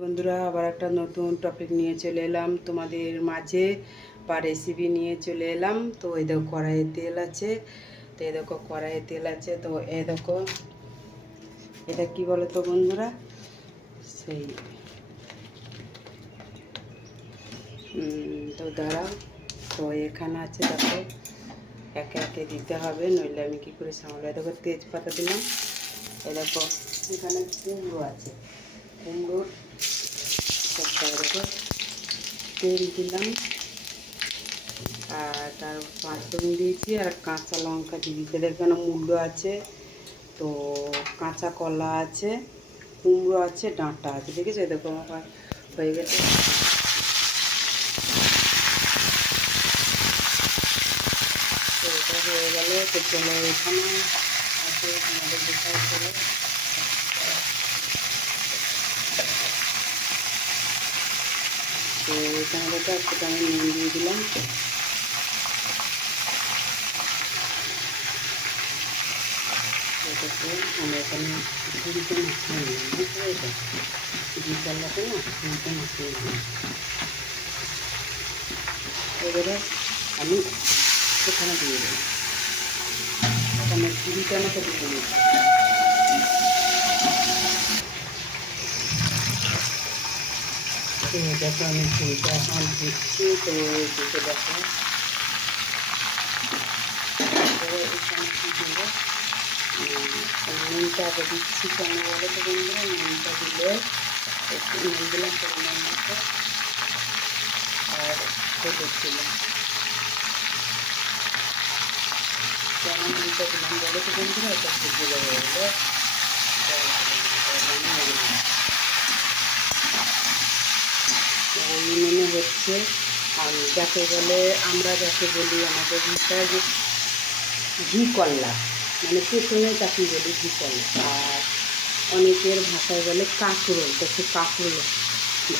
বন্ধুরা, আবার একটা নতুন টপিক নিয়ে চলে এলাম তোমাদের মাঝে বা রেসিপি নিয়ে চলে এলাম। তো এই দেখো কড়াইয়ে তেল আছে, তো এই দেখো কড়াইয়ে তেল আছে, তো এই দেখো এটা কি বলো তো বন্ধুরা, সেই তো দাঁড়াও, তো এখানে আছে দেখো একে একে দিতে হবে, নইলে আমি কী করে সামলাবো। দেখো তেজপাতা দিলাম, এই দেখো এখানে কুমড়ো আছে, কুমড়ো দেখো তেল দিলাম, আর তার পাঁচফোড়ন দিয়েছি, আর কাঁচা লঙ্কা দিয়ে দিতে। এখানে মূলো আছে, তো কাঁচা কলা আছে, কুমড়ো আছে, ডাঁটা আছে, ঠিক আছে। দেখো আমার হয়ে গেছে। তো এটা হয়ে গেলে তো চলো এখানে আছে তোমাদের দেখাই চলো। তো এখানে দেখো একটু আমি নুন দিয়ে দিলাম, আমি এখানে ঝুড়িতে মাখিয়ে নিই, বুঝতে পেরেছো? ঝুড়ি চালাতে না ঝুড়িতে মাখিয়ে নিই। এবারে আমি এখানে দিয়ে দিই, এখানে ঝুড়িটা আমাকে দিয়ে দিই। তো দেখো আমি ঝুড়িটা এখন দিচ্ছি, তো দিতে দেখো এখানে কী দেবো, নুনটা আগে দিচ্ছি কেন বলো তো বন্ধুরা, নুনটা দিলে একটু নুন দিলাম পরিমাণ মতো, আর হলুদ দিলাম। কেন নুনটা দিলাম বলো তো বন্ধুরা, এটা বুঝে যাবে বলে ওই মনে হচ্ছে যাকে বলে, আমরা যাকে বলি আমাদের ভাষায় যে ঘি কল্লা, মানে পেছনে তাকে বলি ঘি কল্লা, আর অনেকের ভাষায় বলে কাঁকরোল। তো সে কাঁকরোল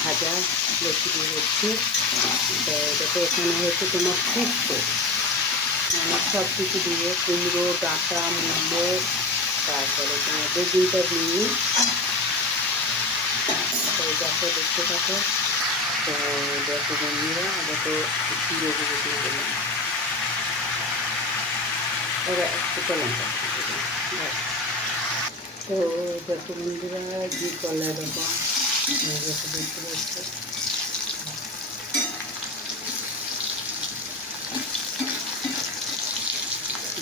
ভাজা রেসিপি হচ্ছে। তো এটাতে এখানে হচ্ছে তোমার শুক্তো, মানে সব কিছু দিয়ে কুমড়ো, ডাঁটা, মূলো, তারপরে তোমার বেগুনটা দিয়ে, তো দেখো দেখতে থাকো। তো দেখো বন্ধুরা, দেখো জিরে গুঁড়ো দিয়ে দিলাম, এবার একটু লঙ্কা দিয়ে দিলাম, ব্যাস। তো দেখো বন্ধুরা, ঘি কলা দেখো দেখতে পাচ্ছে।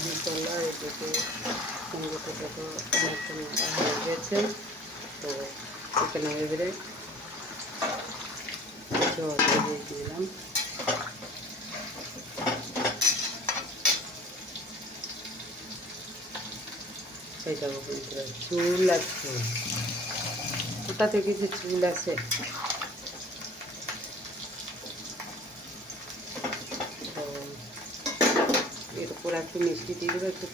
ঘি কলা এদিকে কুমড়োটা দেখো অনেকটা মোটা হয়ে গেছে। তো এখানে এবারে জল দিয়ে দিলাম, এই দেখো বন্ধুরা চুল আছে, কোথা থেকে যে চুল আছে। তো এর উপর একটু মিষ্টি দিয়ে দেবো, একটু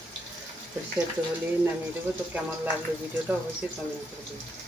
সেদ্ধ হলেই নামিয়ে দেবো। তো কেমন লাগলো ভিডিওটা অবশ্যই কমেন্ট করে দেবো।